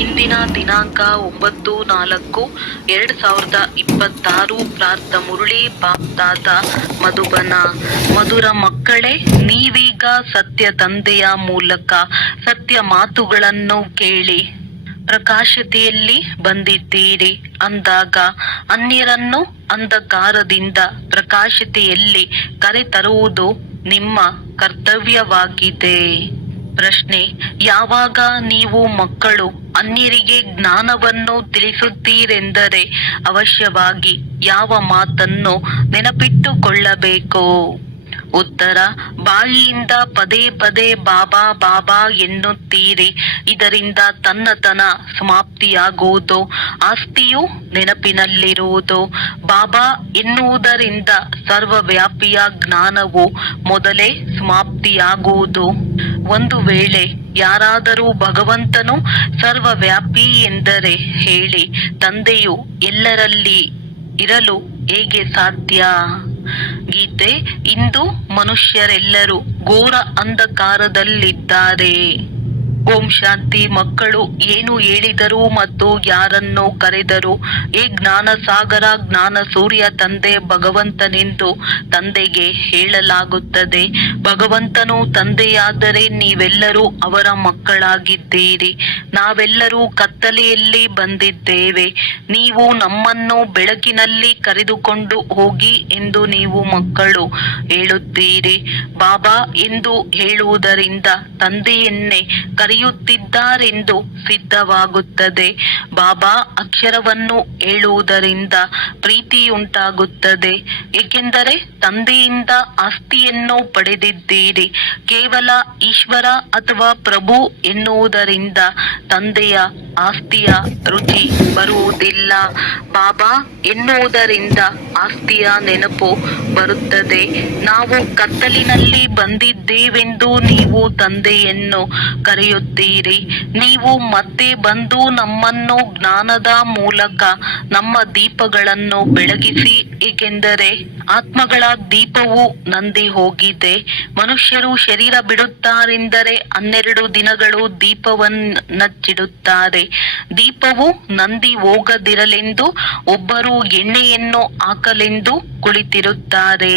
ಇಂದಿನ ದಿನಾಂಕ 9/4/2026. ಪ್ರಾರ್ಥ ಮುರಳಿ ಬಾಪ್ದಾದ ಮಧುಬನ. ಮಧುರ ಮಕ್ಕಳೇ, ನೀವೀಗ ಸತ್ಯ ತಂದೆಯ ಮೂಲಕ ಸತ್ಯ ಮಾತುಗಳನ್ನು ಕೇಳಿ ಪ್ರಕಾಶತೆಯಲ್ಲಿ ಬಂದಿದ್ದೀರಿ ಅಂದಾಗ ಅನ್ಯರನ್ನು ಅಂಧಕಾರದಿಂದ ಪ್ರಕಾಶತೆಯಲ್ಲಿ ಕರೆತರುವುದು ನಿಮ್ಮ ಕರ್ತವ್ಯವಾಗಿದೆ. ಪ್ರಶ್ನೆ: ಯಾವಾಗ ನೀವು ಮಕ್ಕಳು ಅನ್ಯರಿಗೆ ಜ್ಞಾನವನ್ನು ತಿಳಿಸುತ್ತೀರೆಂದರೆ ಅವಶ್ಯವಾಗಿ ಯಾವ ಮಾತನ್ನು ನೆನಪಿಟ್ಟುಕೊಳ್ಳಬೇಕು? ಉತ್ತರ: ಬಾಯಿಯಿಂದ ಪದೇ ಪದೇ ಬಾಬಾ ಬಾಬಾ ಎನ್ನುತ್ತೀರಿ. ಇದರಿಂದ ತನ್ನತನ ಸಮಾಪ್ತಿಯಾಗುವುದು, ಆಸ್ತಿಯು ನೆನಪಿನಲ್ಲಿರುವುದು. ಬಾಬಾ ಎನ್ನುವುದರಿಂದ ಸರ್ವವ್ಯಾಪಿಯ ಜ್ಞಾನವು ಮೊದಲೇ ಸಮಾಪ್ತಿಯಾಗುವುದು. ಒಂದು ವೇಳೆ ಯಾರಾದರೂ ಭಗವಂತನು ಸರ್ವವ್ಯಾಪಿ ಎಂದರೆ ಹೇಳಿ, ತಂದೆಯು ಎಲ್ಲರಲ್ಲಿ ಇರಲು ಹೇಗೆ ಸಾಧ್ಯ? ಗೀತೆ. ಇಂದು ಮನುಷ್ಯರೆಲ್ಲರೂ ಘೋರ ಅಂಧಕಾರದಲ್ಲಿದ್ದಾರೆ. ಓಂ ಶಾಂತಿ. ಮಕ್ಕಳು ಏನು ಹೇಳಿದರು ಮತ್ತು ಯಾರನ್ನು ಕರೆದರು? ಏ ಜ್ಞಾನ ಸಾಗರ, ಜ್ಞಾನ ಸೂರ್ಯ ತಂದೆ ಭಗವಂತನೆಂದು ತಂದೆಗೆ ಹೇಳಲಾಗುತ್ತದೆ. ಭಗವಂತನು ತಂದೆಯಾದರೆ ನೀವೆಲ್ಲರೂ ಅವರ ಮಕ್ಕಳಾಗಿದ್ದೀರಿ. ನಾವೆಲ್ಲರೂ ಕತ್ತಲೆಯಲ್ಲಿ ಬಂದಿದ್ದೇವೆ. ನೀವು ನಮ್ಮನ್ನು ಬೆಳಕಿನಲ್ಲಿ ಕರೆದುಕೊಂಡು ಹೋಗಿ ಎಂದು ನೀವು ಮಕ್ಕಳು ಹೇಳುತ್ತೀರಿ. ಬಾಬಾ ಎಂದು ಹೇಳುವುದರಿಂದ ತಂದೆಯನ್ನೇ ಕರೆಯುತ್ತಿದ್ದಾರೆಂದು ಸಿದ್ಧವಾಗುತ್ತದೆ. ಬಾಬಾ ಅಕ್ಷರವನ್ನು ಹೇಳುವುದರಿಂದ ಪ್ರೀತಿಯುಂಟಾಗುತ್ತದೆ, ಏಕೆಂದರೆ ತಂದೆಯಿಂದ ಆಸ್ತಿಯನ್ನು ಪಡೆದಿದ್ದೀರಿ. ಕೇವಲ ಈಶ್ವರ ಅಥವಾ ಪ್ರಭು ಎನ್ನುವುದರಿಂದ ತಂದೆಯ ಆಸ್ತಿಯ ರುಚಿ ಬರುವುದಿಲ್ಲ. ಬಾಬಾ ಎನ್ನುವುದರಿಂದ ಆಸ್ತಿಯ ನೆನಪು ಬರುತ್ತದೆ. ನಾವು ಕತ್ತಲಿನಲ್ಲಿ ಬಂದಿದ್ದೇವೆಂದು ನೀವು ತಂದೆಯನ್ನು ಕರೆಯುತ್ತೀರಿ. ನೀವು ಮತ್ತೆ ಬಂದು ನಮ್ಮನ್ನು ಜ್ಞಾನದ ಮೂಲಕ ನಮ್ಮ ದೀಪಗಳನ್ನು ಬೆಳಗಿಸಿ, ಏಕೆಂದರೆ ಆತ್ಮಗಳ ದೀಪವು ನಂದಿ ಹೋಗಿದೆ. ಮನುಷ್ಯರು ಶರೀರ ಬಿಡುತ್ತಾರೆಂದರೆ 12 ದಿನಗಳು ದೀಪವನ್ನಚ್ಚಿಡುತ್ತಾರೆ. ದೀಪವು ನಂದಿ ಹೋಗದಿರಲೆಂದು ಒಬ್ಬರು ಎಣ್ಣೆಯನ್ನು ಹಾಕಲೆಂದು ಕುಳಿತಿರುತ್ತಾರೆ.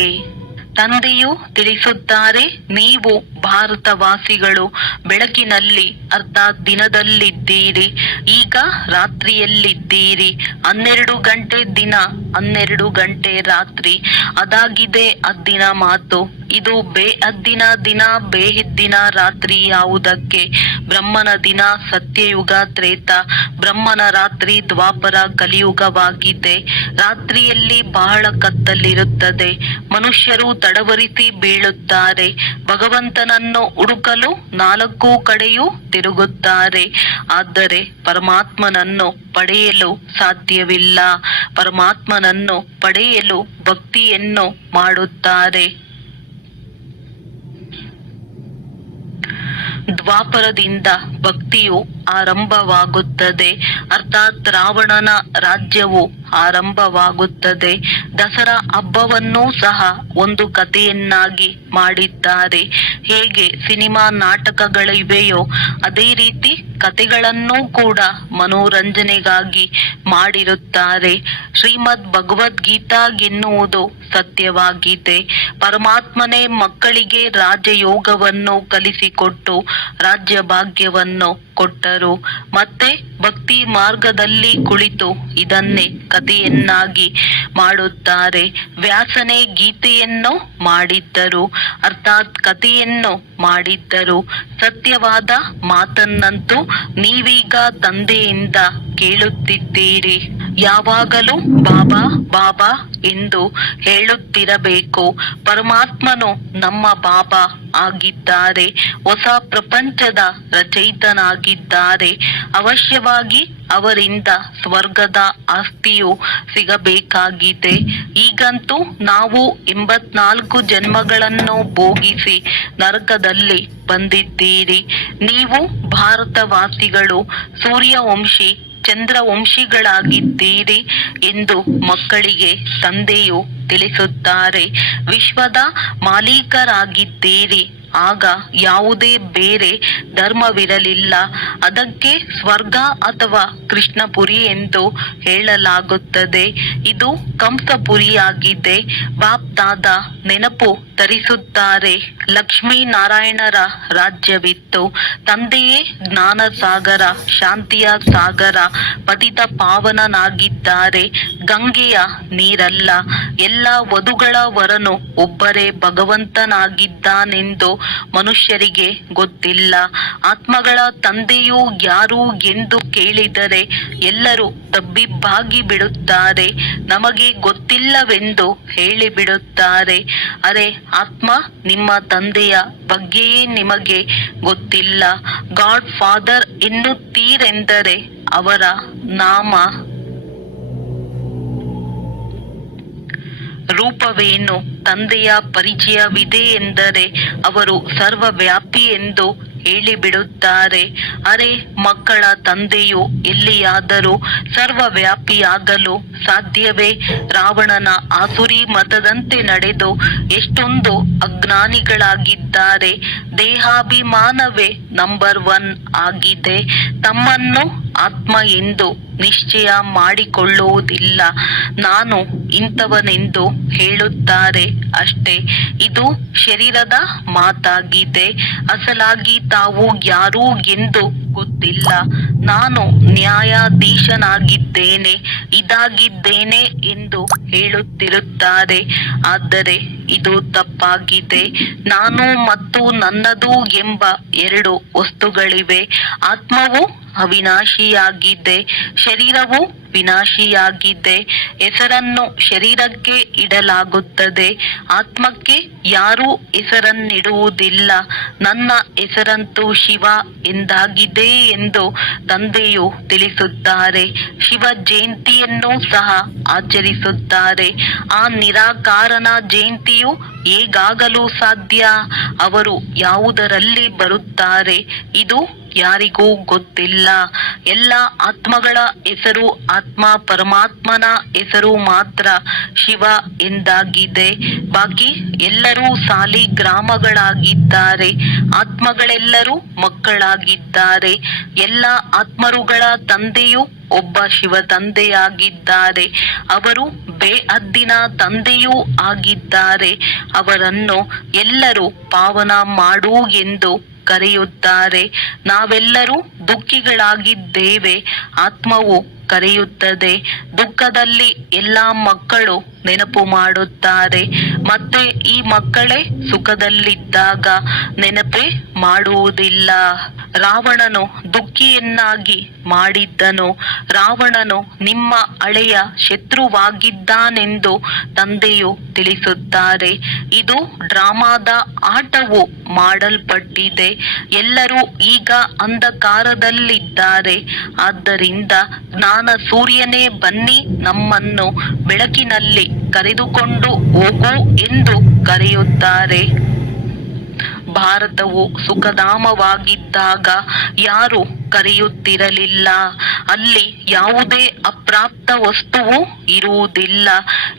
ತಂದೆಯು ತಿಳಿಸುತ್ತಾರೆ, ನೀವು ಭಾರತವಾಸಿಗಳು ಬೆಳಕಿನಲ್ಲಿ ಅರ್ಥಾತ್ ದಿನದಲ್ಲಿದ್ದೀರಿ. ಈಗ ರಾತ್ರಿಯಲ್ಲಿದ್ದೀರಿ. 12 ಗಂಟೆ ದಿನ, 12 ಗಂಟೆ ರಾತ್ರಿ. ಅದಾಗಿದೆ ಹದ್ದಿನ ಮಾತು. ಇದು ಬೇಹದ್ದಿನ ದಿನ, ಬೇಹದ್ದಿನ ರಾತ್ರಿ ಯಾವುದಕ್ಕೆ? ಬ್ರಹ್ಮನ ದಿನ ಸತ್ಯಯುಗ ತ್ರೇತ, ಬ್ರಹ್ಮನ ರಾತ್ರಿ ದ್ವಾಪರ ಕಲಿಯುಗವಾಗಿದೆ. ರಾತ್ರಿಯಲ್ಲಿ ಬಹಳ ಕತ್ತಲಿರುತ್ತದೆ. ಮನುಷ್ಯರು ತಡವರಿಸಿ ಬೀಳುತ್ತಾರೆ. ಭಗವಂತನನ್ನು ಹುಡುಕಲು 4 ಕಡೆಯೂ ತಿರುಗುತ್ತಾರೆ, ಆದರೆ ಪರಮಾತ್ಮನನ್ನು ಪಡೆಯಲು ಸಾಧ್ಯವಿಲ್ಲ. ಪರಮಾತ್ಮನನ್ನು ಪಡೆಯಲು ಭಕ್ತಿಯನ್ನು ಮಾಡುತ್ತಾರೆ. ದ್ವಾಪರದಿಂದ ಭಕ್ತಿಯು ಆರಂಭವಾಗುತ್ತದೆ, ಅರ್ಥಾತ್ ರಾವಣನ ರಾಜ್ಯವು ಆರಂಭವಾಗುತ್ತದೆ. ದಸರಾ ಹಬ್ಬವನ್ನು ಸಹ ಒಂದು ಕಥೆಯನ್ನಾಗಿ ಮಾಡಿದ್ದಾರೆ. ಹೇಗೆ ಸಿನಿಮಾ ನಾಟಕಗಳಿವೆಯೋ ಅದೇ ರೀತಿ ಕಥೆಗಳನ್ನು ಕೂಡ ಮನೋರಂಜನೆಗಾಗಿ ಮಾಡಿರುತ್ತಾರೆ. ಶ್ರೀಮದ್ ಭಗವದ್ಗೀತಾ ಎನ್ನುವುದು ಸತ್ಯವಾಗಿದೆ. ಪರಮಾತ್ಮನೇ ಮಕ್ಕಳಿಗೆ ರಾಜಯೋಗವನ್ನು ಕಲಿಸಿಕೊಟ್ಟು ರಾಜ್ಯ ಭಾಗ್ಯವನ್ನು ಕೊಟ್ಟರು. ಮತ್ತೆ ಭಕ್ತಿ ಮಾರ್ಗದಲ್ಲಿ ಕುಳಿತು ಇದನ್ನೇ ಕಥೆಯನ್ನಾಗಿ ಮಾಡುತ್ತಾರೆ. ವ್ಯಾಸನೇ ಗೀತೆಯನ್ನು ಮಾಡಿದ್ದರು, ಅರ್ಥಾತ್ ಕಥೆಯನ್ನು ಮಾಡಿದ್ದರು. ಸತ್ಯವಾದ ಮಾತನ್ನಂತೂ ನೀವೀಗ ತಂದೆಯಿಂದ ಕೇಳುತ್ತಿದ್ದೀರಿ. ಯಾವಾಗಲೂ ಬಾಬಾ ಬಾಬಾ ಎಂದು ಹೇಳುತ್ತಿರಬೇಕು. ಪರಮಾತ್ಮನು ನಮ್ಮ ಬಾಬಾ ಆಗಿದ್ದಾರೆ. ಹೊಸ ಪ್ರಪಂಚದ ರಚಯಿತನಾಗಿದ್ದಾರೆ. ಅವಶ್ಯವಾಗಿ ಅವರಿಂದ ಸ್ವರ್ಗದ ಆಸ್ತಿಯು ಸಿಗಬೇಕಾಗಿದೆ. ಈಗಂತೂ ನಾವು 84 ಜನ್ಮಗಳನ್ನು ಭೋಗಿಸಿ ನರಕದಲ್ಲಿ ಬಂದಿದ್ದೀರಿ. ನೀವು ಭಾರತವಾಸಿಗಳು ಸೂರ್ಯವಂಶಿ ಚಂದ್ರವಂಶಿಗಳಾಗಿದ್ದೀರಿ ಎಂದು ಮಕ್ಕಳಿಗೆ ತಂದೆಯು ತಿಳಿಸುತ್ತಾರೆ. ವಿಶ್ವದ ಮಾಲೀಕರಾಗಿದ್ದೀರಿ. ಆಗ ಯಾವುದೇ ಬೇರೆ ಧರ್ಮವಿರಲಿಲ್ಲ. ಅದಕ್ಕೆ ಸ್ವರ್ಗ ಅಥವಾ ಕೃಷ್ಣಪುರಿ ಎಂದು ಹೇಳಲಾಗುತ್ತದೆ. ಇದು ಕಂಸಪುರಿಯಾಗಿದೆ. ಬಾಪ್ತಾದ ನೆನಪು ತರಿಸುತ್ತಾರೆ. ಲಕ್ಷ್ಮೀನಾರಾಯಣರ ರಾಜ್ಯವಿತ್ತು. ತಂದೆಯೇ ಜ್ಞಾನ ಸಾಗರ, ಶಾಂತಿಯ ಸಾಗರ, ಪತಿತ ಪಾವನನಾಗಿದ್ದಾರೆ. ಗಂಗೆಯ ನೀರಲ್ಲ. ಎಲ್ಲ ವಧುಗಳ ವರನು ಒಬ್ಬರೇ ಭಗವಂತನಾಗಿದ್ದಾನೆಂದು ಮನುಷ್ಯರಿಗೆ ಗೊತ್ತಿಲ್ಲ. ಆತ್ಮಗಳ ತಂದೆಯು ಯಾರು ಎಂದು ಕೇಳಿದರೆ ಎಲ್ಲರೂ ತಬ್ಬಿಬ್ಬಾಗಿ ಬಿಡುತ್ತಾರೆ. ನಮಗೆ ಗೊತ್ತಿಲ್ಲವೆಂದು ಹೇಳಿಬಿಡುತ್ತಾರೆ. ಅರೆ ಆತ್ಮ, ನಿಮ್ಮ ತಂದೆಯ ಬಗ್ಗೆಯೇ ನಿಮಗೆ ಗೊತ್ತಿಲ್ಲ. ಗಾಡ್ ಫಾದರ್ ಎನ್ನುತ್ತೀರೆಂದರೆ ಅವರ ನಾಮ ರೂಪವೇನು? ತಂದೆಯ ಪರಿಚಯವಿದೆ ಎಂದರೆ ಅವರು ಸರ್ವವ್ಯಾಪಿ ಎಂದು ಹೇಳಿಬಿಡುತ್ತಾರೆ. ಅರೆ ಮಕ್ಕಳ ತಂದೆಯು ಎಲ್ಲಿಯಾದರೂ ಸರ್ವವ್ಯಾಪಿಯಾಗಲು ಸಾಧ್ಯವೇ? ರಾವಣನ ಆಸುರಿ ಮತದಂತೆ ನಡೆದು ಎಷ್ಟೊಂದು ಅಜ್ಞಾನಿಗಳಾಗಿದ್ದಾರೆ. ದೇಹಾಭಿಮಾನವೇ ನಂಬರ್ 1 ಆಗಿದೆ. ತಮ್ಮನ್ನು ಆತ್ಮ ಎಂದು ನಿಶ್ಚಯ ಮಾಡಿಕೊಳ್ಳುವುದಿಲ್ಲ. ನಾನು ಇಂಥವನೆಂದು ಹೇಳುತ್ತಾರೆ ಅಷ್ಟೇ. ಇದು ಶರೀರದ ಮಾತಾಗಿದೆ. ಅಸಲಾಗಿ ತಾವು ಯಾರು ಎಂದು ಗೊತ್ತಿಲ್ಲ. ನಾನು ನ್ಯಾಯಾಧೀಶನಾಗಿದ್ದೇನೆ, ಇದಾಗಿದ್ದೇನೆ ಎಂದು ಹೇಳುತ್ತಿರುತ್ತಾರೆ. ಆದರೆ ಇದು ತಪ್ಪಾಗಿದೆ. ನಾನು ಮತ್ತು ನನ್ನದು ಎಂಬ 2 ವಸ್ತುಗಳಿವೆ. ಆತ್ಮವು ಅವಿನಾಶಿಯಾಗಿದೆ, ಶರೀರವು ವಿನಾಶಿಯಾಗಿದೆ. ಹೆಸರನ್ನು ಶರೀರಕ್ಕೆ ಇಡಲಾಗುತ್ತದೆ, ಆತ್ಮಕ್ಕೆ ಯಾರೂ ಹೆಸರನ್ನಿಡುವುದಿಲ್ಲ. ನನ್ನ ಹೆಸರಂತೂ ಶಿವ ಎಂದಾಗಿದೆ ಎಂದು ತಂದೆಯು ತಿಳಿಸುತ್ತಾರೆ. ಶಿವ ಜಯಂತಿಯನ್ನು ಸಹ ಆಚರಿಸುತ್ತಾರೆ. ಆ ನಿರಾಕಾರನ ಜಯಂತಿಯು ಹೇಗಾಗಲು ಸಾಧ್ಯ? ಅವರು ಯಾವುದರಲ್ಲಿ ಬರುತ್ತಾರೆ? ಇದು ಯಾರಿಗೂ ಗೊತ್ತಿಲ್ಲ. ಎಲ್ಲ ಆತ್ಮಗಳ ಹೆಸರು ಆತ್ಮ ಪರಮಾತ್ಮನ ಹೆಸರು ಮಾತ್ರ ಶಿವ ಎಂದಾಗಿದೆ. ಬಾಕಿ ಎಲ್ಲರೂ ಸಾಲಿಗ್ರಾಮಗಳಾಗಿದ್ದಾರೆ. ಆತ್ಮಗಳೆಲ್ಲರೂ ಮಕ್ಕಳಾಗಿದ್ದಾರೆ. ಎಲ್ಲ ಆತ್ಮರುಗಳ ತಂದೆಯು ಒಬ್ಬ ಶಿವ ತಂದೆಯಾಗಿದ್ದಾರೆ. ಅವರು ಬೇಹದ್ದಿನ ತಂದೆಯೂ ಆಗಿದ್ದಾರೆ. ಅವರನ್ನು ಎಲ್ಲರೂ ಪಾವನ ಮಾಡು ಎಂದು ಕರೆಯುತ್ತಾರೆ. ನಾವೆಲ್ಲರೂ ದುಃಖಿಗಳಾಗಿದ್ದೇವೆ. ಆತ್ಮವು ಕರೆಯುತ್ತದೆ. ದುಃಖದಲ್ಲಿ ಎಲ್ಲ ಮಕ್ಕಳು ನೆನಪು ಮಾಡುತ್ತಾರೆ. ಮತ್ತೆ ಈ ಮಕ್ಕಳೇ ಸುಖದಲ್ಲಿದ್ದಾಗ ನೆನಪೇ ಮಾಡುವುದಿಲ್ಲ. ರಾವಣನು ದುಃಖಿಯನ್ನಾಗಿ ಮಾಡಿದ್ದನು. ರಾವಣನು ನಿಮ್ಮ ಹಳೆಯ ಶತ್ರುವಾಗಿದ್ದಾನೆಂದು ತಂದೆಯು ತಿಳಿಸುತ್ತಾರೆ. ಇದು ಡ್ರಾಮಾದ ಆಟವು ಮಾಡಲ್ಪಟ್ಟಿದೆ. ಎಲ್ಲರೂ ಈಗ ಅಂಧಕಾರದಲ್ಲಿದ್ದಾರೆ. ಆದ್ದರಿಂದ ಜ್ಞಾನ ಸೂರ್ಯನೇ ಬನ್ನಿ, ನಮ್ಮನ್ನು ಬೆಳಕಿನಲ್ಲಿ ಕರೆದುಕೊಂಡು ಹೋಗು ಎಂದು ಕರೆಯುತ್ತಾರೆ. ಭಾರತವು ಸುಖಧಾಮವಾಗಿದ್ದಾಗ ಯಾರು ಕರೆಯುತ್ತಿರಲಿಲ್ಲ. ಅಲ್ಲಿ ಯಾವುದೇ ಅಪ್ರಾಪ್ತ ವಸ್ತುವು ಇರುವುದಿಲ್ಲ.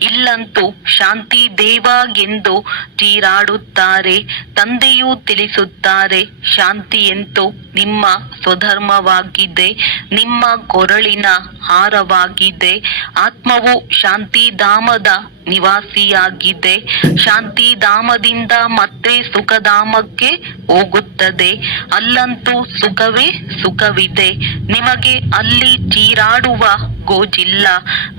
ಇಲ್ಲಂತೂ ಶಾಂತಿ ದೇವ ಎಂದು ಚೀರಾಡುತ್ತಾರೆ. ತಂದೆಯು ತಿಳಿಸುತ್ತಾರೆ, ಶಾಂತಿಯಂತೂ ನಿಮ್ಮ ಸ್ವಧರ್ಮವಾಗಿದೆ, ನಿಮ್ಮ ಕೊರಳಿನ ಹಾರವಾಗಿದೆ. ಆತ್ಮವು ಶಾಂತಿಧಾಮದ ನಿವಾಸಿಯಾಗಿದೆ. ಶಾಂತಿಧಾಮದಿಂದ ಮತ್ತೆ ಸುಖಧಾಮಕ್ಕೆ ಹೋಗುತ್ತದೆ. ಅಲ್ಲಂತೂ ಸುಖವೇ ಸುಖವಿದೆ. ನಿಮಗೆ ಅಲ್ಲಿ ಚೀರಾಡುವ ಗೋಜಿಲ್ಲ.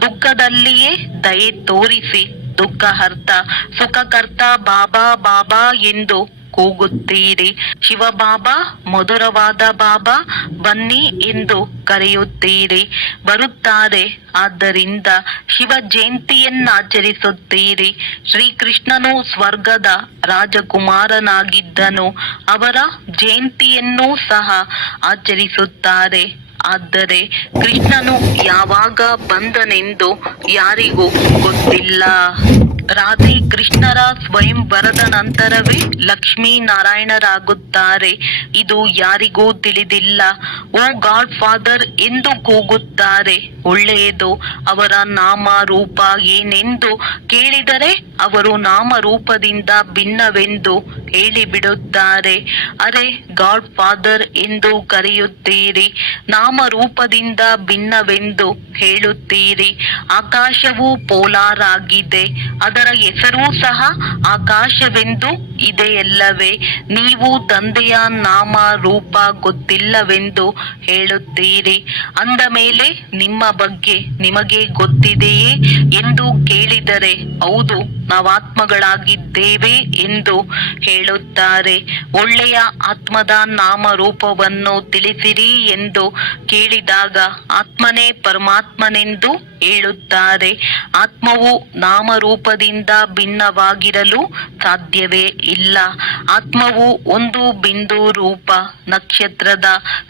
ದುಃಖದಲ್ಲಿಯೇ ದಯೆ ತೋರಿಸಿ ದುಃಖಹರ್ತ ಸುಖಕರ್ತ ಬಾಬಾ ಬಾಬಾ ಎಂದು ಕೂಗುತ್ತೀರಿ. ಶಿವಬಾಬಾ ಮಧುರವಾದ ಬಾಬಾ ಬನ್ನಿ ಎಂದು ಕರೆಯುತ್ತೀರಿ. ಬರುತ್ತಾರೆ. ಆದ್ದರಿಂದ ಶಿವ ಜಯಂತಿಯನ್ನಾಚರಿಸುತ್ತೀರಿ. ಶ್ರೀಕೃಷ್ಣನು ಸ್ವರ್ಗದ ರಾಜಕುಮಾರನಾಗಿದ್ದನು. ಅವರ ಜಯಂತಿಯನ್ನೂ ಸಹ ಆಚರಿಸುತ್ತಾರೆ. ಆದರೆ ಕೃಷ್ಣನು ಯಾವಾಗ ಬಂದನೆಂದು ಯಾರಿಗೂ ಗೊತ್ತಿಲ್ಲ. ರಾಧೆ ಕೃಷ್ಣರ ಸ್ವಯಂವರದ ನಂತರವೇ ಲಕ್ಷ್ಮೀನಾರಾಯಣರಾಗುತ್ತಾರೆ. ಇದು ಯಾರಿಗೂ ತಿಳಿದಿಲ್ಲ. ಓ ಗಾಡ್ ಫಾದರ್ ಎಂದು ಕೂಗುತ್ತಾರೆ. ಒಳ್ಳೆಯದು. ಅವರ ನಾಮ ರೂಪ ಏನೆಂದು ಕೇಳಿದರೆ ಅವರು ನಾಮರೂಪದಿಂದ ಭಿನ್ನವೆಂದು ಹೇಳಿಬಿಡುತ್ತಾರೆ. ಅರೆ, ಗಾಡ್ ಫಾದರ್ ಎಂದು ಕರೆಯುತ್ತೀರಿ, ನಾಮರೂಪದಿಂದ ಭಿನ್ನವೆಂದು ಹೇಳುತ್ತೀರಿ. ಆಕಾಶವು ಪೋಲಾರ್ ಆಗಿದೆ, ಅದರ ಹೆಸರೂ ಸಹ ಆಕಾಶವೆಂದು ಇದೆಯಲ್ಲವೇ? ನೀವು ತಂದೆಯ ನಾಮ ರೂಪ ಗೊತ್ತಿಲ್ಲವೆಂದು ಹೇಳುತ್ತೀರಿ. ಅಂದ ಮೇಲೆ ನಿಮ್ಮ ಬಗ್ಗೆ ನಿಮಗೆ ಗೊತ್ತಿದೆಯೇ ಎಂದು ಕೇಳಿದರೆ, ಹೌದು, ನಾವಾತ್ಮಗಳಾಗಿದ್ದೇವೆ ಎಂದು ಹೇಳುತ್ತಾರೆ. ಒಳ್ಳೆಯ ಆತ್ಮದ ನಾಮರೂಪವನ್ನು ತಿಳಿಸಿರಿ ಎಂದು ಕೇಳಿದಾಗ ಆತ್ಮನೇ ಪರಮಾತ್ಮನೆಂದು ಹೇಳುತ್ತಾರೆ. ಆತ್ಮವು ನಾಮರೂಪದಿಂದ ಭಿನ್ನವಾಗಿರಲು ಸಾಧ್ಯವೇ ಇಲ್ಲ. ಆತ್ಮವು ಒಂದು ಬಿಂದು ರೂಪ ನಕ್ಷತ್ರದ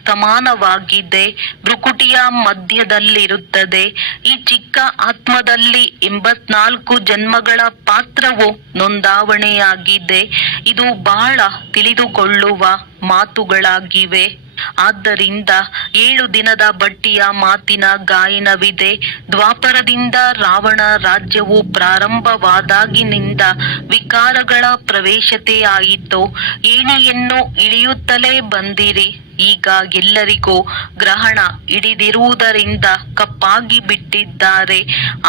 ಸಮಾನವಾಗಿದೆ, ಭ್ರುಕುಟಿಯ ಮಧ್ಯದಲ್ಲಿರುತ್ತದೆ. ಈ ಚಿಕ್ಕ ಆತ್ಮದಲ್ಲಿ 84 ಜನ್ಮಗಳ ಪಾತ್ರವು ನೋಂದಾವಣೆಯಾಗಿದೆ. ಇದು ಬಹಳ ತಿಳಿದುಕೊಳ್ಳುವ ಮಾತುಗಳಾಗಿವೆ. ಆದ್ದರಿಂದ 7 ದಿನದ ಬಟ್ಟಿಯ ಮಾತಿನ ಗಾಯನವಿದೆ. ದ್ವಾಪರದಿಂದ ರಾವಣ ರಾಜ್ಯವು ಪ್ರಾರಂಭವಾದಾಗಿನಿಂದ ವಿಕಾರಗಳ ಪ್ರವೇಶತೆಯಾಯಿತು. ಏಣಿಯನ್ನು ಇಳಿಯುತ್ತಲೇ ಬಂದಿರಿ. ಈಗ ಎಲ್ಲರಿಗೂ ಗ್ರಹಣ ಹಿಡಿದಿರುವುದರಿಂದ ಕಪ್ಪಾಗಿ ಬಿಟ್ಟಿದ್ದಾರೆ.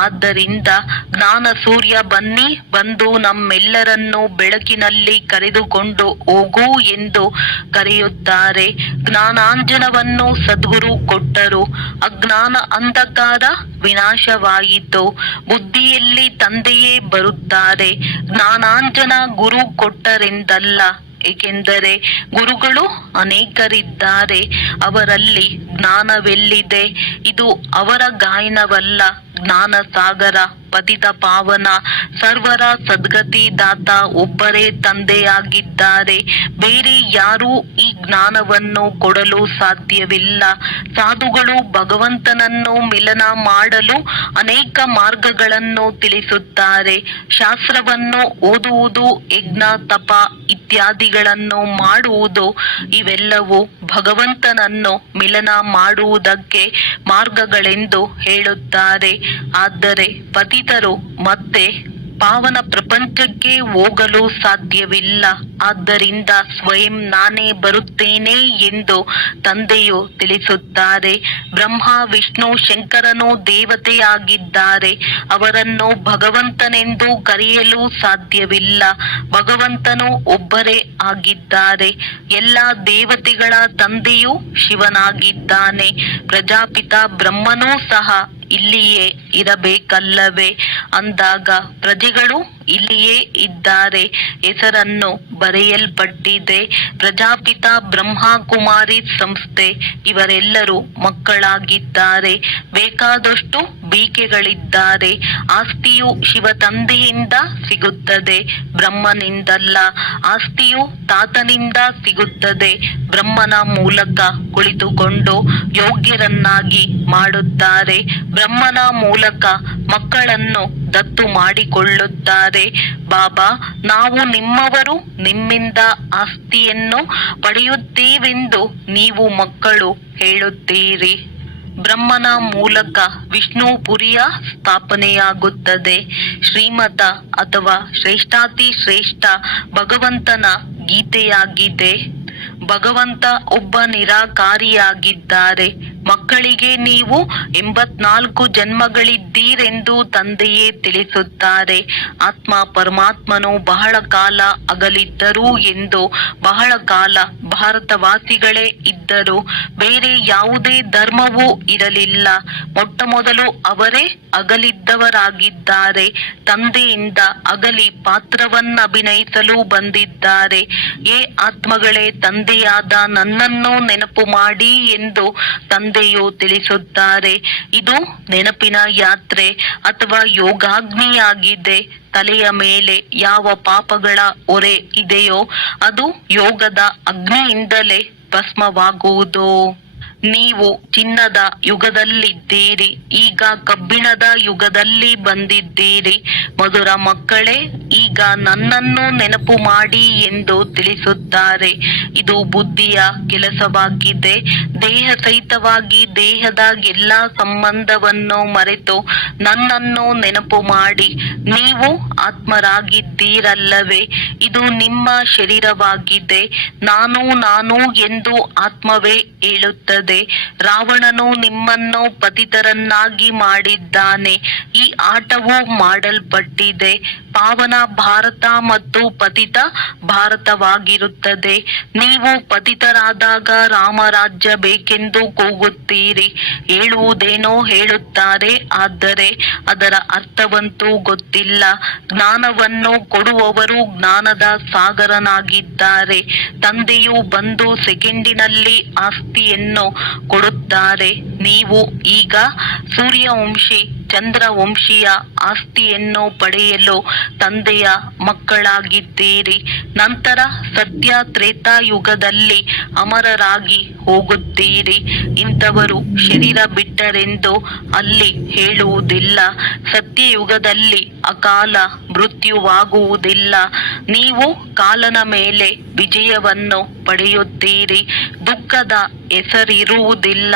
ಆದ್ದರಿಂದ ಜ್ಞಾನ ಸೂರ್ಯ ಬನ್ನಿ, ಬಂದು ನಮ್ಮೆಲ್ಲರನ್ನು ಬೆಳಕಿನಲ್ಲಿ ಕರೆದುಕೊಂಡು ಹೋಗು ಎಂದು ಕರೆಯುತ್ತಾರೆ. ಜ್ಞಾನಾಂಜನವನ್ನು ಸದ್ಗುರು ಕೊಟ್ಟರು. ಅಜ್ಞಾನ ಅಂಧಕಾರ ವಿನಾಶವಾಯಿತು. ಬುದ್ಧಿಯಲ್ಲಿ ತಂದೆಯೇ ಬರುತ್ತಾರೆ. ಜ್ಞಾನಾಂಜನ ಗುರು ಕೊಟ್ಟರೆಂದಲ್ಲ, ಏಕೆಂದರೆ ಗುರುಗಳು ಅನೇಕರಿದ್ದಾರೆ. ಅವರಲ್ಲಿ ಜ್ಞಾನವೆಲ್ಲಿದೆ? ಇದು ಅವರ ಗಾಯನವಲ್ಲ. ಜ್ಞಾನ ಸಾಗರ, ಪತಿತ ಪಾವನ, ಸರ್ವರ ಸದ್ಗತಿ ದಾತ ಒಬ್ಬರೇ ತಂದೆಯಾಗಿದ್ದಾರೆ. ಬೇರೆ ಯಾರೂ ಈ ಜ್ಞಾನವನ್ನು ಕೊಡಲು ಸಾಧ್ಯವಿಲ್ಲ. ಸಾಧುಗಳು ಭಗವಂತನನ್ನು ಮಿಲನ ಮಾಡಲು ಅನೇಕ ಮಾರ್ಗಗಳನ್ನು ತಿಳಿಸುತ್ತಾರೆ. ಶಾಸ್ತ್ರವನ್ನು ಓದುವುದು, ಯಜ್ಞ ತಪ ಇತ್ಯಾದಿಗಳನ್ನು ಮಾಡುವುದು, ಇವೆಲ್ಲವೂ ಭಗವಂತನನ್ನು ಮಿಲನ ಮಾಡುವುದಕ್ಕೆ ಮಾರ್ಗಗಳೆಂದು ಹೇಳುತ್ತಾರೆ. ಆದರೆ ಪತಿತರು ಮತ್ತೆ ಪಾವನ ಪ್ರಪಂಚಕ್ಕೆ ಹೋಗಲು ಸಾಧ್ಯವಿಲ್ಲ. ಆದ್ದರಿಂದ ಸ್ವಯಂ ನಾನೇ ಬರುತ್ತೇನೆ ಎಂದು ತಂದೆಯು ತಿಳಿಸುತ್ತಾರೆ. ಬ್ರಹ್ಮ ವಿಷ್ಣು ಶಂಕರನು ದೇವತೆಯಾಗಿದ್ದಾರೆ. ಅವರನ್ನು ಭಗವಂತನೆಂದು ಕರೆಯಲು ಸಾಧ್ಯವಿಲ್ಲ. ಭಗವಂತನು ಒಬ್ಬರೇ ಆಗಿದ್ದಾರೆ. ಎಲ್ಲ ದೇವತೆಗಳ ತಂದೆಯು ಶಿವನಾಗಿದ್ದಾನೆ. ಪ್ರಜಾಪಿತ ಬ್ರಹ್ಮನೂ ಸಹ ಇಲ್ಲಿಯೇ ಇರಬೇಕಲ್ಲವೇ? ಅಂದಾಗ ಪ್ರಜೆಗಳು ಇಲ್ಲಿಯೇ ಇದ್ದಾರೆ. ಹೆಸರನ್ನು ಬರೆಯಲ್ಪಟ್ಟಿದೆ. ಪ್ರಜಾಪಿತ ಬ್ರಹ್ಮ ಕುಮಾರಿ ಸಂಸ್ಥೆ ಇವರೆಲ್ಲರೂ ಮಕ್ಕಳಾಗಿದ್ದಾರೆ. ಬೇಕಾದಷ್ಟು ಬೀಕೆಗಳಿದ್ದಾರೆ. ಆಸ್ತಿಯು ಶಿವ ತಂದೆಯಿಂದ ಸಿಗುತ್ತದೆ, ಬ್ರಹ್ಮನಿಂದಲ್ಲ. ಆಸ್ತಿಯು ತಾತನಿಂದ ಸಿಗುತ್ತದೆ. ಬ್ರಹ್ಮನ ಮೂಲಕ ಕುಳಿತುಕೊಂಡು ಯೋಗ್ಯರನ್ನಾಗಿ ಮಾಡುತ್ತಾರೆ. ಬ್ರಹ್ಮನ ಮೂಲಕ ಮಕ್ಕಳನ್ನು ದತ್ತು ಮಾಡಿಕೊಳ್ಳುತ್ತಾರೆ. ಬಾಬಾ, ನಾವು ನಿಮ್ಮವರು, ನಿಮ್ಮಿಂದ ಆಸ್ತಿಯನ್ನು ಪಡೆಯುತ್ತೇವೆಂದು ನೀವು ಮಕ್ಕಳು ಹೇಳುತ್ತೀರಿ. ಬ್ರಹ್ಮನ ಮೂಲಕ ವಿಷ್ಣುಪುರಿಯ ಸ್ಥಾಪನೆಯಾಗುತ್ತದೆ. ಶ್ರೀಮತ ಅಥವಾ ಶ್ರೇಷ್ಠಾತಿ ಶ್ರೇಷ್ಠ ಭಗವಂತನ ಗೀತೆಯಾಗಿದೆ. ಭಗವಂತ ಒಬ್ಬ ನಿರಾಕಾರಿಯಾಗಿದ್ದಾರೆ. ಮಕ್ಕಳಿಗೆ ನೀವು 84 ಜನ್ಮಗಳಿದ್ದೀರೆಂದು ತಂದೆಯೇ ತಿಳಿಸುತ್ತಾರೆ. ಆತ್ಮ ಪರಮಾತ್ಮನು ಬಹಳ ಕಾಲ ಅಗಲಿದ್ದರು ಎಂದು ಬಹಳ ಕಾಲ ಭಾರತವಾಸಿಗಳೇ ಇದ್ದರು. ಬೇರೆ ಯಾವುದೇ ಧರ್ಮವೂ ಇರಲಿಲ್ಲ. ಮೊಟ್ಟಮೊದಲು ಅವರೇ ಅಗಲಿದ್ದವರಾಗಿದ್ದಾರೆ. ತಂದೆಯಿಂದ ಅಗಲಿ ಪಾತ್ರವನ್ನಭಿನಯಿಸಲು ಬಂದಿದ್ದಾರೆ. ಏ ಆತ್ಮಗಳೇ, ತಂದೆಯಾದ ನನ್ನನ್ನು ನೆನಪು ಮಾಡಿ ಎಂದು ತಂದೆಯು ತಿಳಿಸುತ್ತಾರೆ. ಇದು ನೆನಪಿನ ಯಾತ್ರೆ ಅಥವಾ ಯೋಗಾಗ್ನಿಯಾಗಿದೆ. ತಲೆಯ ಮೇಲೆ ಯಾವ ಪಾಪಗಳ ಹೊರೆ ಇದೆಯೋ ಅದು ಯೋಗದ ಅಗ್ನಿಯಿಂದಲೇ ಭಸ್ಮವಾಗುವುದು. ನೀವು ಚಿನ್ನದ ಯುಗದಲ್ಲಿದ್ದೀರಿ, ಈಗ ಕಬ್ಬಿಣದ ಯುಗದಲ್ಲಿ ಬಂದಿದ್ದೀರಿ. ಮಧುರ ಮಕ್ಕಳೇ, ಈಗ ನನ್ನನ್ನು ನೆನಪು ಮಾಡಿ ಎಂದು ತಿಳಿಸುತ್ತಾರೆ. ಇದು ಬುದ್ಧಿಯ ಕೆಲಸವಾಗಿದೆ. ದೇಹ ಸಹಿತವಾಗಿ ದೇಹದ ಎಲ್ಲ ಸಂಬಂಧವನ್ನು ಮರೆತು ನನ್ನನ್ನು ನೆನಪು ಮಾಡಿ. ನೀವು ಆತ್ಮರಾಗಿದ್ದೀರಲ್ಲವೇ? ಇದು ನಿಮ್ಮ ಶರೀರವಾಗಿದೆ. ನಾನು ನಾನು ಎಂದು ಆತ್ಮವೇ ಹೇಳುತ್ತದೆ. ರಾವಣನು ನಿಮ್ಮನ್ನು ಪತಿತರನ್ನಾಗಿ ಮಾಡಿದ್ದಾನೆ. ಈ ಆಟವು ಮಾಡಲ್ಪಟ್ಟಿದೆ. ಪಾವನ ಭಾರತ ಮತ್ತು ಪತಿತ ಭಾರತವಾಗಿರುತ್ತದೆ. ನೀವು ಪತಿತರಾದಾಗ ರಾಮರಾಜ್ಯ ಬೇಕೆಂದು ಕೂಗುತ್ತೀರಿ. ಹೇಳುವುದೇನೋ ಹೇಳುತ್ತಾರೆ, ಆದರೆ ಅದರ ಅರ್ಥವಂತೂ ಗೊತ್ತಿಲ್ಲ. ಜ್ಞಾನವನ್ನು ಕೊಡುವವರು ಜ್ಞಾನದ ಸಾಗರನಾಗಿದ್ದಾರೆ. ತಂದೆಯು ಬಂದು ಸೆಕೆಂಡಿನಲ್ಲಿ ಆಸ್ತಿಯನ್ನು ಕೊಡುತ್ತಾರೆ. ನೀವು ಈಗ ಸೂರ್ಯವಂಶಿ ಚಂದ್ರವಂಶೀಯ ಆಸ್ತಿಯನ್ನು ಪಡೆಯಲು ತಂದೆಯ ಮಕ್ಕಳಾಗಿದ್ದೀರಿ. ನಂತರ ಸತ್ಯ ತ್ರೇತಾಯುಗದಲ್ಲಿ ಅಮರರಾಗಿ ಹೋಗುತ್ತೀರಿ. ಇಂಥವರು ಶರೀರ ಬಿಟ್ಟರೆಂದು ಅಲ್ಲಿ ಹೇಳುವುದಿಲ್ಲ. ಸತ್ಯಯುಗದಲ್ಲಿ ಅಕಾಲ ಮೃತ್ಯುವಾಗುವುದಿಲ್ಲ. ನೀವು ಕಾಲನ ಮೇಲೆ ವಿಜಯವನ್ನು ಪಡೆಯುತ್ತೀರಿ. ದುಃಖದ ಹೆಸರಿರುವುದಿಲ್ಲ.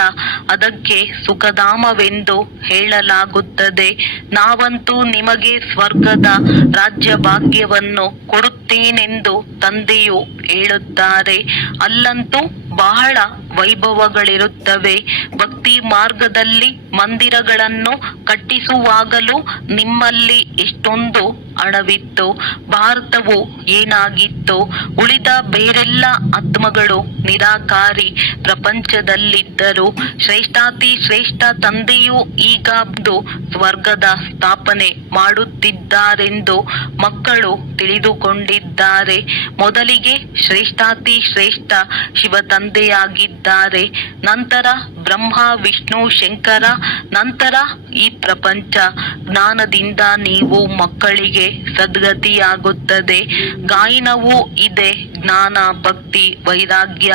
ಅದಕ್ಕೆ ಸುಖಧಾಮವೆಂದು ಹೇಳಲಾಗುತ್ತದೆ. ನಾವಂತೂ ನಿಮಗೆ ಸ್ವರ್ಗದ ರಾಜ್ಯಭಾಗ್ಯವನ್ನು ಕೊಡುತ್ತೇನೆಂದು ತಂದೆಯು ಹೇಳುತ್ತಾರೆ. ಅಲ್ಲಂತೂ ಬಹಳ ವೈಭವಗಳಿರುತ್ತವೆ. ಭಕ್ತಿ ಮಾರ್ಗದಲ್ಲಿ ಮಂದಿರಗಳನ್ನು ಕಟ್ಟಿಸುವಾಗಲೂ ನಿಮ್ಮಲ್ಲಿ ಎಷ್ಟೊಂದು ಹಣವಿತ್ತು. ಭಾರತವು ಏನಾಗಿತ್ತು? ಉಳಿದ ಬೇರೆಲ್ಲ ಆತ್ಮಗಳು ನಿರಾಕಾರಿ ಪ್ರಪಂಚದಲ್ಲಿದ್ದರು. ಶ್ರೇಷ್ಠಾತಿ ಶ್ರೇಷ್ಠ ತಂದೆಯು ಈಗ ಸ್ವರ್ಗದ ಸ್ಥಾಪನೆ ಮಾಡುತ್ತಿದ್ದಾರೆಂದು ಮಕ್ಕಳು ತಿಳಿದುಕೊಂಡಿದ್ದಾರೆ. ಮೊದಲಿಗೆ ಶ್ರೇಷ್ಠಾತಿ ಶ್ರೇಷ್ಠ ಶಿವ ತಂದೆಯಾಗಿದ್ದಾರೆ, ನಂತರ ಬ್ರಹ್ಮ ವಿಷ್ಣು ಶಂಕರ, ನಂತರ ಈ ಪ್ರಪಂಚ. ಜ್ಞಾನದಿಂದ ನೀವು ಮಕ್ಕಳಿಗೆ ಸದ್ಗತಿಯಾಗುತ್ತದೆ. ಗಾಯನವೂ ಇದೆ. ಜ್ಞಾನ, ಭಕ್ತಿ, ವೈರಾಗ್ಯ.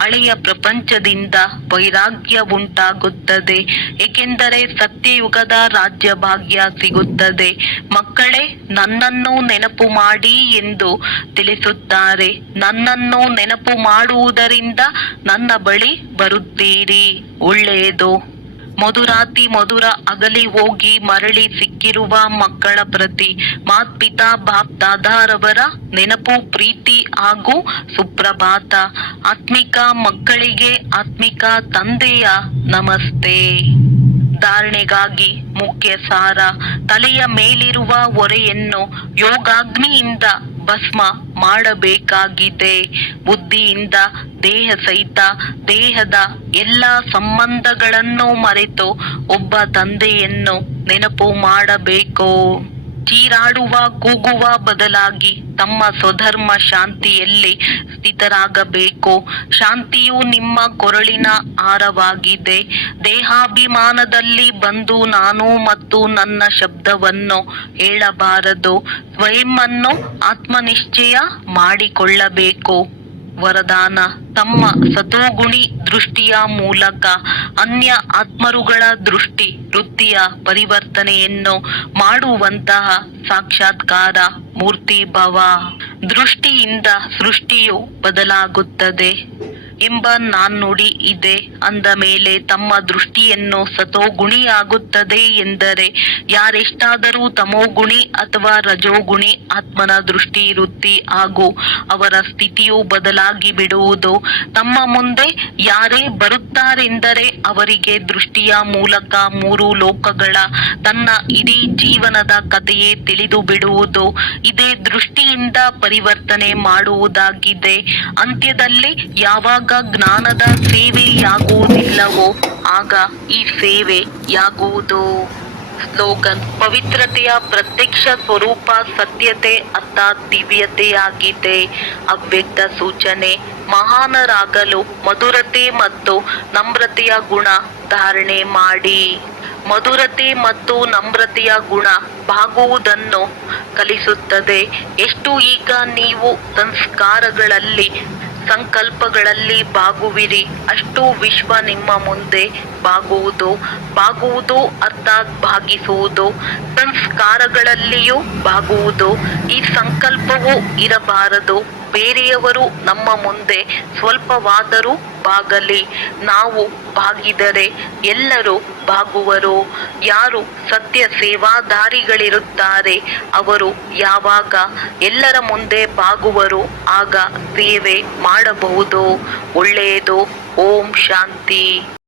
ಹಳೆಯ ಪ್ರಪಂಚದಿಂದ ವೈರಾಗ್ಯ ಉಂಟಾಗುತ್ತದೆ, ಏಕೆಂದರೆ ಸತ್ಯಯುಗದ ರಾಜ್ಯ ಭಾಗ್ಯ ಸಿಗುತ್ತದೆ. ಮಕ್ಕಳೇ, ನನ್ನನ್ನು ನೆನಪು ಮಾಡಿ ಎಂದು ತಿಳಿಸುತ್ತಾರೆ. ನನ್ನನ್ನು ನೆನಪು ಮಾಡುವುದರಿಂದ ನನ್ನ ಬಳಿ ಬರುತ್ತೀರಿ. ಒಳ್ಳೆಯದು. ಮಧುರಾತಿ ಮಧುರ ಅಗಲಿ ಹೋಗಿ ಮರಳಿ ಸಿಕ್ಕಿರುವ ಮಕ್ಕಳ ಪ್ರತಿ ಮಾತ್ಪಿತಾ ಬಾಪ್ ದಾದಾರವರ ನೆನಪು, ಪ್ರೀತಿ ಹಾಗೂ ಸುಪ್ರಭಾತ. ಆತ್ಮಿಕ ಮಕ್ಕಳಿಗೆ ಆತ್ಮಿಕ ತಂದೆಯ ನಮಸ್ತೆ. ಧಾರಣೆಗಾಗಿ ಮುಖ್ಯ ಸಾರ. ತಲೆಯ ಮೇಲಿರುವ ಹೊರೆಯನ್ನು ಯೋಗಾಗ್ನಿಯಿಂದ ಭಸ್ಮ ಮಾಡಬೇಕಾಗಿದೆ. ಬುದ್ಧಿಯಿಂದ ದೇಹ ಸಹಿತ ದೇಹದ ಎಲ್ಲ ಸಂಬಂಧಗಳನ್ನು ಮರೆತು ಒಬ್ಬ ತಂದೆಯನ್ನು ನೆನಪು ಮಾಡಬೇಕು. ಚೀರಾಡುವ ಕೂಗುವ ಬದಲಾಗಿ ತಮ್ಮ ಸ್ವಧರ್ಮ ಶಾಂತಿಯಲ್ಲಿ ಸ್ಥಿತರಾಗಬೇಕು. ಶಾಂತಿಯು ನಿಮ್ಮ ಕೊರಳಿನ ಹಾರವಾಗಿದೆ. ದೇಹಾಭಿಮಾನದಲ್ಲಿ ಬಂದು ನಾನು ಮತ್ತು ನನ್ನ ಶಬ್ದವನ್ನು ಹೇಳಬಾರದು. ಸ್ವಯಂವನ್ನು ಆತ್ಮನಿಶ್ಚಯ ಮಾಡಿಕೊಳ್ಳಬೇಕು. ವರದಾನ. ತಮ್ಮ ಸತೋಗುಣಿ ದೃಷ್ಟಿಯ ಮೂಲಕ ಅನ್ಯ ಆತ್ಮರುಗಳ ದೃಷ್ಟಿ ವೃತ್ತಿಯ ಪರಿವರ್ತನೆಯನ್ನು ಮಾಡುವಂತಹ ಸಾಕ್ಷಾತ್ಕಾರ ಮೂರ್ತಿ ಭವ. ದೃಷ್ಟಿಯಿಂದ ಸೃಷ್ಟಿಯು ಬದಲಾಗುತ್ತದೆ ಎಂಬ ನಾಣ್ಣುಡಿ ಇದೆ. ಅಂದ ಮೇಲೆ ತಮ್ಮ ದೃಷ್ಟಿಯನ್ನು ಸತೋಗುಣಿಯಾಗುತ್ತದೆ ಎಂದರೆ ಯಾರೆಷ್ಟಾದರೂ ತಮೋಗುಣಿ ಅಥವಾ ರಜೋಗುಣಿ ಆತ್ಮನ ದೃಷ್ಟಿ ವೃತ್ತಿ ಹಾಗೂ ಅವರ ಸ್ಥಿತಿಯು ಬದಲಾಗಿ ಬಿಡುವುದು. ತಮ್ಮ ಮುಂದೆ ಯಾರೇ ಬರುತ್ತಾರೆಂದರೆ ಅವರಿಗೆ ದೃಷ್ಟಿಯ ಮೂಲಕ ಮೂರು ಲೋಕಗಳ ತನ್ನ ಇಡೀ ಜೀವನದ ಕಥೆಯೇ ತಿಳಿದು ಬಿಡುವುದು. ಇದೇ ದೃಷ್ಟಿಯಿಂದ ಪರಿವರ್ತನೆ ಮಾಡುವುದಾಗಿದೆ. ಅಂತ್ಯದಲ್ಲಿ ಯಾವಾಗ ಜ್ಞಾನದ ಸೇವೆಯಾಗುವುದಿಲ್ಲವೋ ಆಗ ಈ ಸೇವೆಯಾಗುವುದು. ಸ್ಲೋಗನ್. ಪವಿತ್ರತೆಯ ಪ್ರತ್ಯಕ್ಷ ಸ್ವರೂಪ ಸತ್ಯತೆ ಅರ್ಥಾತ್ ದಿವ್ಯತೆಯಾಗಿದೆ. ಅವ್ಯಕ್ತ ಸೂಚನೆ. ಮಹಾನರಾಗಲು ಮಧುರತೆ ಮತ್ತು ನಮ್ರತೆಯ ಗುಣ ಧಾರಣೆ ಮಾಡಿ. ಮಧುರತೆ ಮತ್ತು ನಮ್ರತೆಯ ಗುಣ ಬಾಗುವುದನ್ನು ಕಲಿಸುತ್ತದೆ. ಎಷ್ಟು ಈಗ ನೀವು ಸಂಸ್ಕಾರಗಳಲ್ಲಿ ಸಂಕಲ್ಪಗಳಲ್ಲಿ ಬಾಗುವಿರಿ, ಅಷ್ಟು ವಿಶ್ವ ನಿಮ್ಮ ಮುಂದೆ ಬಾಗುವುದು ಅರ್ಥಾತ್ ಭಾಗಿಸುವುದು. ಸಂಸ್ಕಾರಗಳಲ್ಲಿಯೂ ಬಾಗುವುದು. ಈ ಸಂಕಲ್ಪವೂ ಇರಬಾರದು. ಬೇರೆಯವರು ನಮ್ಮ ಮುಂದೆ ಸ್ವಲ್ಪವಾದರೂ ಬಾಗಲಿ, ನಾವು ಬಾಗಿದರೆ ಎಲ್ಲರೂ ಬಾಗುವರು. ಯಾರು ಸತ್ಯ ಸೇವಾದಾರಿಗಳಿರುತ್ತಾರೆ ಅವರು ಯಾವಾಗ ಎಲ್ಲರ ಮುಂದೆ ಬಾಗುವರು, ಆಗ ಸೇವೆ ಮಾಡಬಹುದು. ಒಳ್ಳೆಯದು. ಓಂ ಶಾಂತಿ.